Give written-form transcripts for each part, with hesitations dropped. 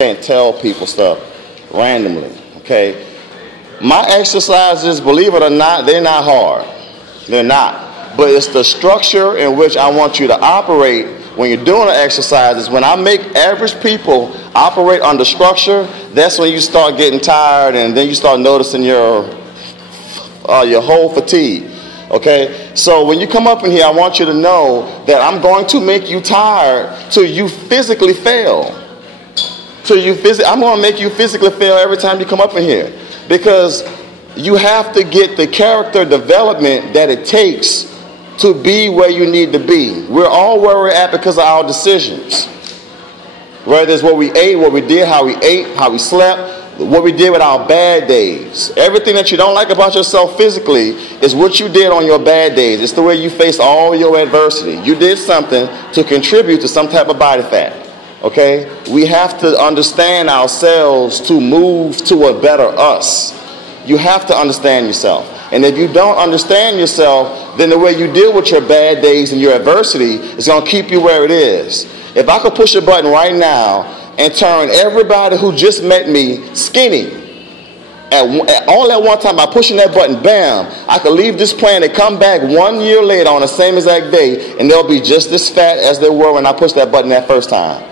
Can't tell people stuff randomly, okay? My exercises, believe it or not, they're not hard. They're not. But it's the structure in which I want you to operate when you're doing the exercises. When I make average people operate under structure, that's when you start getting tired, and then you start noticing your whole fatigue. Okay? So when you come up in here, I want you to know that I'm going to make you tired till you physically fail. I'm going to make you physically fail every time you come up in here. Because you have to get the character development that it takes to be where you need to be. We're all where we're at because of our decisions. Whether it's what we ate, what we did, how we ate, how we slept, what we did with our bad days. Everything that you don't like about yourself physically is what you did on your bad days. It's the way you faced all your adversity. You did something to contribute to some type of body fat. Okay? We have to understand ourselves to move to a better us. You have to understand yourself. And if you don't understand yourself, then the way you deal with your bad days and your adversity is going to keep you where it is. If I could push a button right now and turn everybody who just met me skinny, all at one time by pushing that button, bam, I could leave this planet, come back 1 year later on the same exact day, and they'll be just as fat as they were when I pushed that button that first time.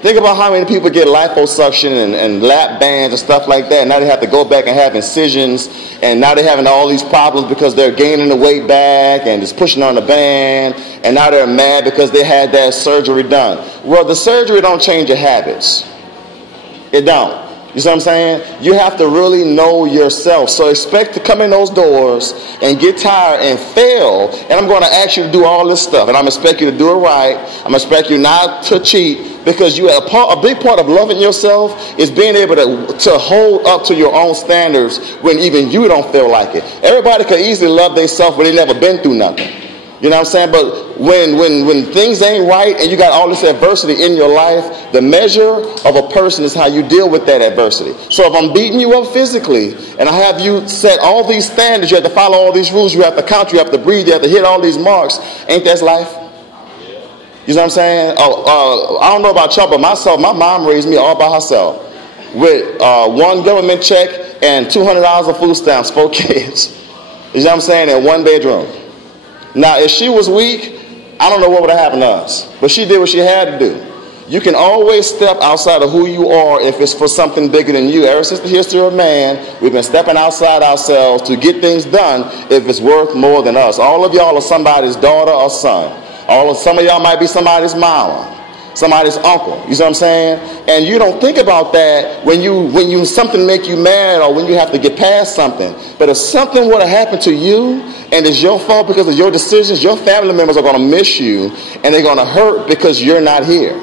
Think about how many people get liposuction and lap bands and stuff like that. Now they have to go back and have incisions, and now they're having all these problems because they're gaining the weight back and it's pushing on the band, and now they're mad because they had that surgery done. Well, the surgery don't change your habits. It don't. You see what I'm saying? You have to really know yourself. So expect to come in those doors and get tired and fail, and I'm going to ask you to do all this stuff, and I'm going to expect you to do it right. I'm going to expect you not to cheat, because you have a big part of loving yourself is being able to hold up to your own standards when even you don't feel like it. Everybody could easily love themselves, but they never been through nothing. You know what I'm saying? But when things ain't right and you got all this adversity in your life, the measure of a person is how you deal with that adversity. So if I'm beating you up physically and I have you set all these standards, you have to follow all these rules, you have to count, you have to breathe, you have to hit all these marks, ain't that life? You know what I'm saying? I don't know about y'all, but myself, my mom raised me all by herself with one government check and $200 of food stamps, 4 kids. You know what I'm saying? In 1 bedroom. Now, if she was weak, I don't know what would have happened to us. But she did what she had to do. You can always step outside of who you are if it's for something bigger than you. Ever since the history of man, we've been stepping outside ourselves to get things done if it's worth more than us. All of y'all are somebody's daughter or son. Some of y'all might be somebody's mama, somebody's uncle. You see what I'm saying? And you don't think about that when something make you mad or when you have to get past something. But if something would have happened to you and it's your fault because of your decisions, your family members are going to miss you and they're going to hurt because you're not here.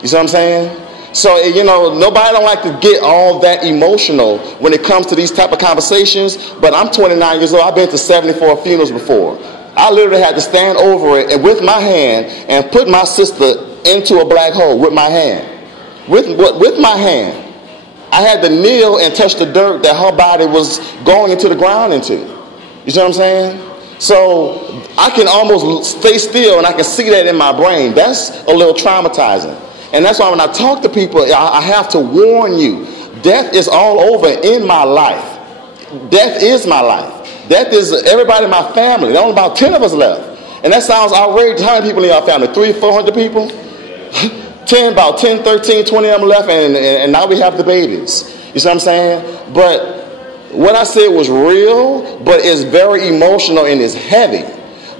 You see what I'm saying? So, you know, nobody don't like to get all that emotional when it comes to these type of conversations. But I'm 29 years old. I've been to 74 funerals before. I literally had to stand over it and with my hand and put my sister into a black hole with my hand. With my hand. I had to kneel and touch the dirt that her body was going into the ground into. You see what I'm saying? So I can almost stay still and I can see that in my brain. That's a little traumatizing. And that's why when I talk to people, I have to warn you. Death is all over in my life. Death is my life. Death is everybody in my family. There are only about 10 of us left. And that sounds outrageous. How many people in your family? 300, 400 people? about 10, 13, 20 of them left, and now we have the babies. You see what I'm saying? But what I said was real, but it's very emotional and it's heavy.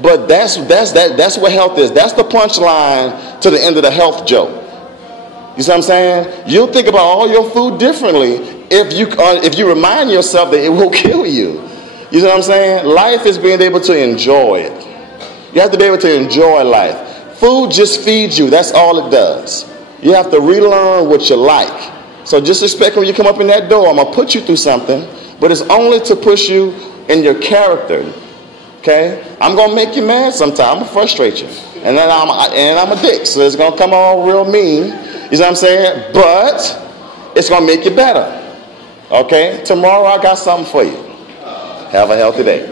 But that's what health is. That's the punchline to the end of the health joke. You see what I'm saying? You'll think about all your food differently if you remind yourself that it will kill you. You know what I'm saying? Life is being able to enjoy it. You have to be able to enjoy life. Food just feeds you. That's all it does. You have to relearn what you like. So just expect when you come up in that door, I'm going to put you through something, but it's only to push you in your character. Okay? I'm going to make you mad sometimes. I'm going to frustrate you. And then I'm a dick, so it's going to come all real mean. You know what I'm saying? But it's going to make you better. Okay? Tomorrow I got something for you. Have a healthy day.